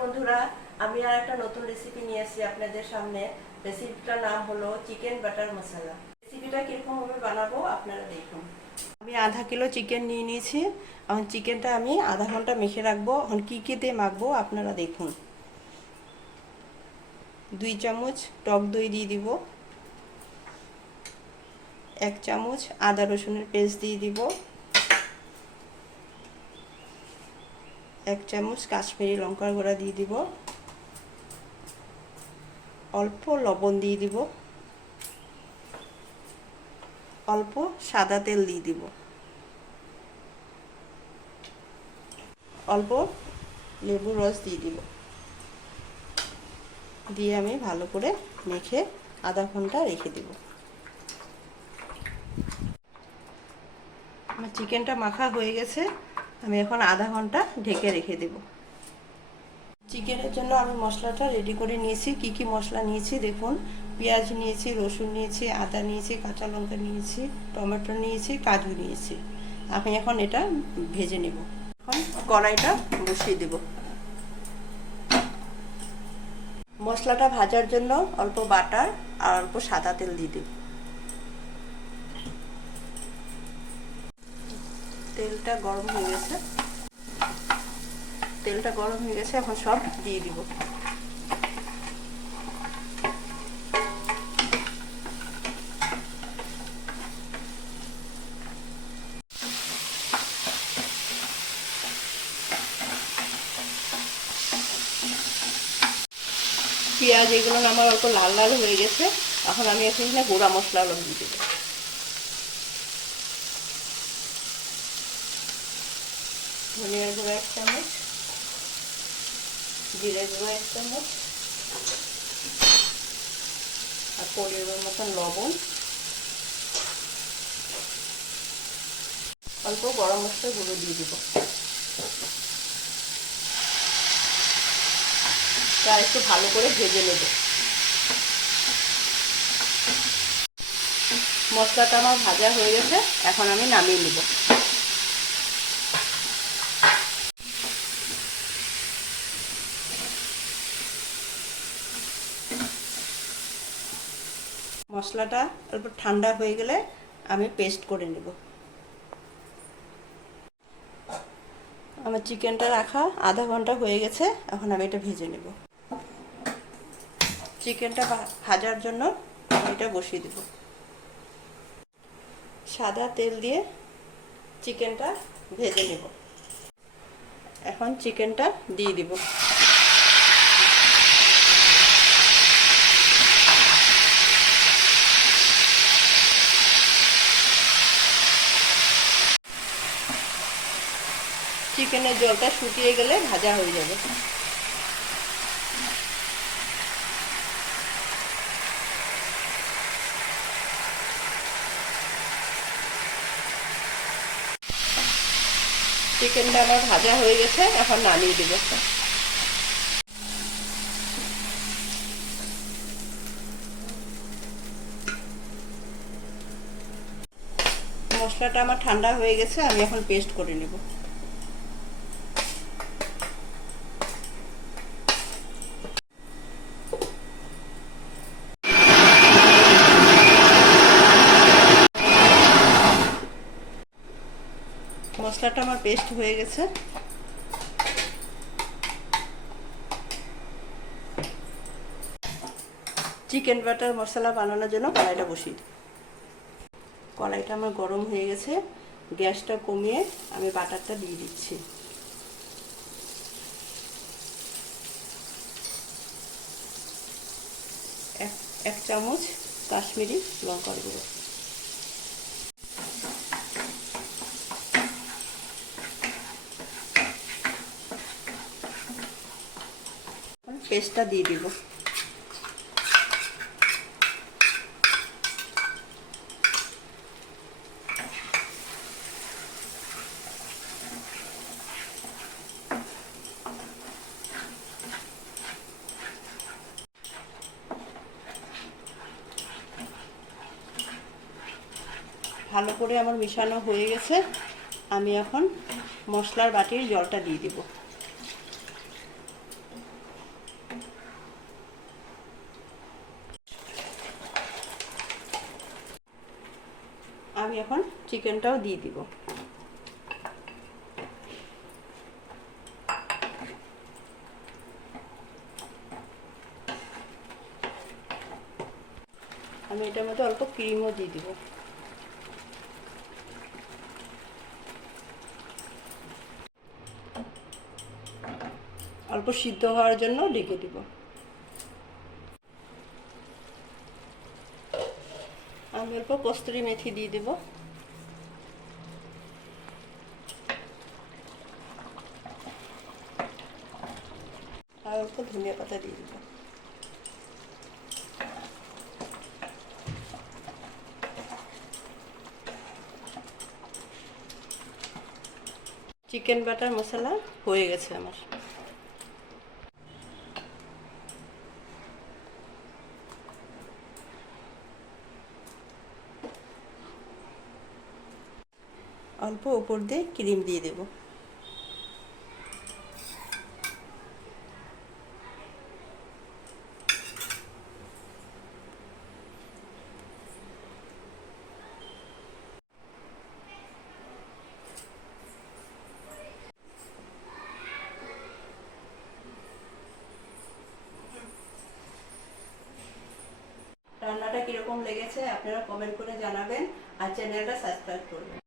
বন্ধুরা, আমি আর একটা নতুন রেসিপি নিয়ে আসছি আপনাদের সামনে। রেসিপিটার নাম হলো চিকেন বাটার মশলা। রেসিপিটা কিরকম ভাবে বানাবো আপনারা দেখুন। আমি আধা কিলো চিকেন নিয়ে নিয়েছি। এখন চিকেনটা আমি আধা ঘন্টা মেখে রাখবো। এখন কী কী দিয়ে মাখবো আপনারা দেখুন। 2 চামচ টক দই দিয়ে দিব, 1 চামচ আদা রসুনের পেস্ট দিয়ে দিব, 1 চামচ কাশ্মীরি লঙ্কার গুঁড়া দিয়ে দিব, অল্প লবণ দিয়ে দিব, অল্প সাদা তেল দিয়ে দিব, অল্প লেবুর রস দিয়ে দিব, দিয়ে আমি ভালো করে মেখে আধা ঘন্টা রেখে দিব। আমার চিকেনটা মাখা হয়ে গেছে, আমি এখন আধা ঘন্টা ঢেকে রেখে দেব। চিকেনের জন্য আমি মশলাটা রেডি করে নিয়েছি। কি কি মশলা নিয়েছি দেখুন। পেঁয়াজ নিয়েছি, রসুন নিয়েছি, আদা নিয়েছি, কাঁচা লঙ্কা নিয়েছি, টমেটো নিয়েছি, কাজু নিয়েছি। আমি এখন এটা ভেজে নেব। এখন কড়াইটা বসিয়ে দেব। মশলাটা ভাজার জন্য অল্প বাটার আর অল্প সাদা তেল দিয়ে দেব। তেলটা গরম হয়ে গেছে, এখন সব দিয়ে দিব। পেঁয়াজ এগুলো আমার অল্প লাল লাল হয়ে গেছে। এখন আমি এখানে গুঁড়া মশলা দিয়ে দেবো। ধনিয়ার গুঁড়া 1 চামচ, জিরে গুঁড়া 1 চামচ, আর পরিমাণ মতন লবণ, অল্প গরম মশলা গুঁড়ো দিয়ে দিব। তা একটু ভালো করে ভেজে নেব। মশলাটা আমার ভাজা হয়ে গেছে, এখন আমি নামিয়ে নেব। মশলাটা অল্প ঠান্ডা হয়ে গেলে আমি পেস্ট করে নেব। আমার চিকেনটা রাখা আধা ঘন্টা হয়ে গেছে, এখন আমি এটা ভেজে নেব। চিকেনটা ভাজার জন্য আমি এটা বসিয়ে দেব। সাদা তেল দিয়ে চিকেনটা ভেজে নেব। এখন চিকেনটা দিয়ে দিব। চিকেনের জলটা শুকিয়ে গেলে ভাজা হয়ে যাবে। চিকেনটা আমার ভাজা হয়ে গেছে, এখন নামিয়ে দেব। মশলাটা আমার ঠান্ডা হয়ে গেছে, আমি এখন পেস্ট করে নেব। মশলাটা আমার পেস্ট হয়ে গেছে। চিকেন বাটার মশলা বানানোর জন্য কড়াইটা বসিয়ে দিই। কড়াইটা আমার গরম হয়ে গেছে, গ্যাসটা কমিয়ে আমি বাটারটা দিয়ে দিচ্ছি। এক চামচ কাশ্মীরি লঙ্কার গুঁড়ো, পেস্টটা দিয়ে দিব। ভালো করে আমার মেশানো হয়ে গেছে, আমি এখন মশলার বাটির জলটা দিয়ে দেব। আমি এখন চিকেনটাও দিয়ে দিব। আমি এটার মধ্যে অল্প ক্রিমও দিয়ে দিব। অল্প সিদ্ধ হওয়ার জন্য ঢেকে দিব। আমি অল্প কস্তুরি মেথি দিয়ে দেব। আর অল্প ধনিয়া পাতা দিয়ে দেব। চিকেন বাটার মশলা হয়ে গেছে আমার। অল্প উপর দিয়ে ক্রিম দিয়ে দেব। রান্নাটা কিরকম লেগেছে আপনারা কমেন্ট করে জানাবেন আর চ্যানেলটা সাবস্ক্রাইব করবেন।